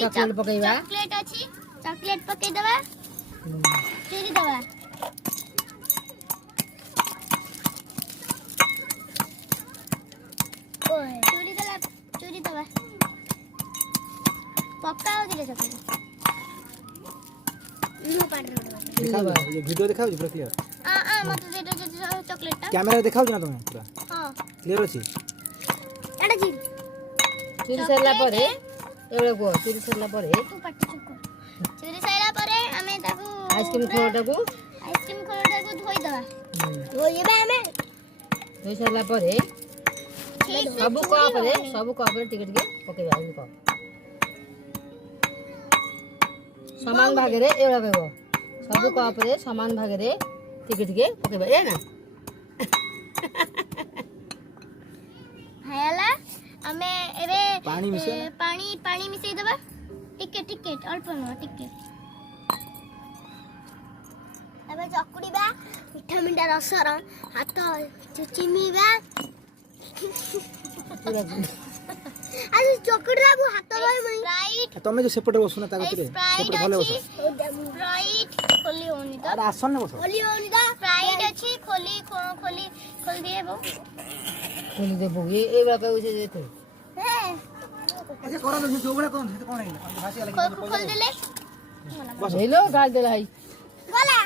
chocolate पकेइबा chocolate अछि chocolate पके दबा चूरी दबा ओए चूरी दबा पक्का हो दिले चॉकलेट नु पाड़ दिखाओ ये वीडियो दिखाओ पूरा क्लियर मत दे चॉकलेट कैमरा दिखाओ ना तुम्हें पूरा हां क्लियर अछि एटा जी चूरी सरला परे एबे को चूरी सरला परे तू पाटी चुप कर चूरी सैला परे हमें ताकू आइसक्रीम खोलटाकू धोई दबा धोइबा हमें धोई सरला परे सब कप रे टिके टिके पकेइबा इन कप समान भाग रे एबे कहबो सब कप रे समान भाग रे टिके टिके पकेइबा ए ना हैला हमें एबे पानी मिसे पानी मिसे दबा टिके अल्प न टिके एबे चकुड़ीबा मिठा मिठा रसर हाथ चुचिमीबा पूरा आज चकुड़ा को हाथ रही मई स्प्राइट तमे जो सेपटे बसुना ता गतिरे सेपटे भले बस स्प्राइट खोली होनी तो अरे आसन ने बस खोली होनी तो स्प्राइट अछि खोल दिए वो खोली दे बोगे ए बा कहू से जे तू अच्छा करा दे जो बड़ा कोन कोन है भासी वाला खोल देले बस हेलो गाल देला है गला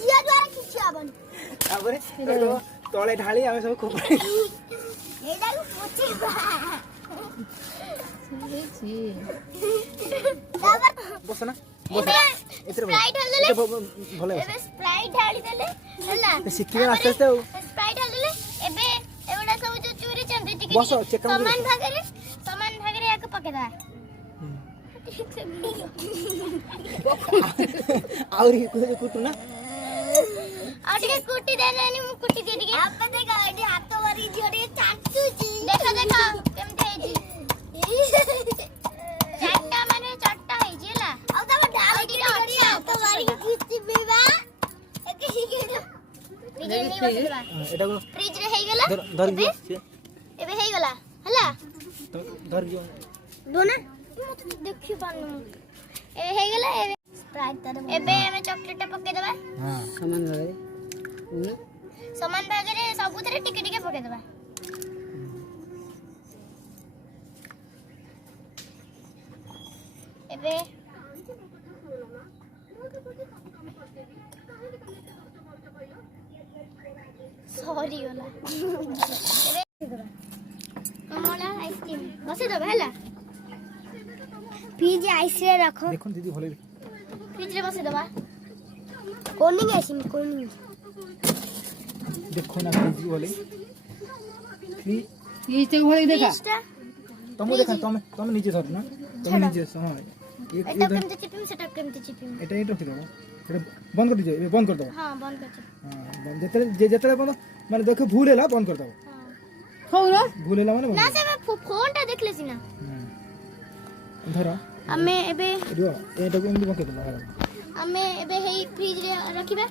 जिया द्वारा किछि आबन आबरे तळे ढाली आमे सब खूब एडा को पोछिबा छी बस ना बस इतरे स्प्राइट हल देले भले एबे स्प्राइट ढाली देले हला सिक्किम आस्ते आस्ते स्प्राइट हल देले एबे एवडा सब जो चूरी चंदी टिके बस चेक कर समान भागरे याक पके दा आउरी कुटू ना आटे कुटी देलेनी मु कुटी दे दिके आप देखा एडी हाथ मारी जोडी चाटुची देखो केमते हेजी चाटा माने चाटा हेजी ला आ तब डाल के हाथ मारी कुटी बेबा एके हिगेलो फ्रिज रे नहीं बसला एटा को फ्रिज रे हे गेला धर दियो एबे हे गेला हला धर दियो दोना मत देखि पानु ए हे गेला एबे स्प्राइट तर एबे हमें चॉकलेट पके देबा हां समान भागरे सबुतरे टिके टिके पके देबा एबे सॉरी होला एबे कमला आइसक्रीम बसे दबा हैला फ्रिज आइस रे रखो देखो दीदी भले फ्रिज रे बसे दबा कोनिंग आइसक्रीम कोनिंग देखो ना दीदी भले ये तो भले देखा तुम देखा तुम नीचे धर ना तुम नीचे हां एटा केमते चिपिम सेटा केमते चिपिम एटा रखि दो एटा बंद कर दीजिए ये बंद कर दो हां बंद कर हां जेतले बंद माने देखो भूल हैला बंद कर दो हो रो भूल हैला माने ना से मैं फोन टा देखले सिना धरो हमें एबे एटा को एमदी बंद कर दो हमें एबे हे फ्रिज रे रखिबा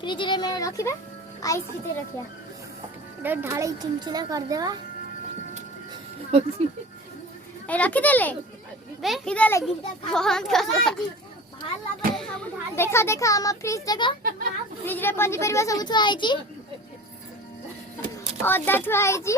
फ्रिज रे में रखिबा आइस किते रखिया एटा ढाळी चिमचिला कर देबा ए रखि देले बे किदा लगी बंद कर भाल लागले सब ढाल देखा हम फ्रिज देखा फ्रिज रे पंजी परिवा सब छुआ आइची अदा छुआ आइची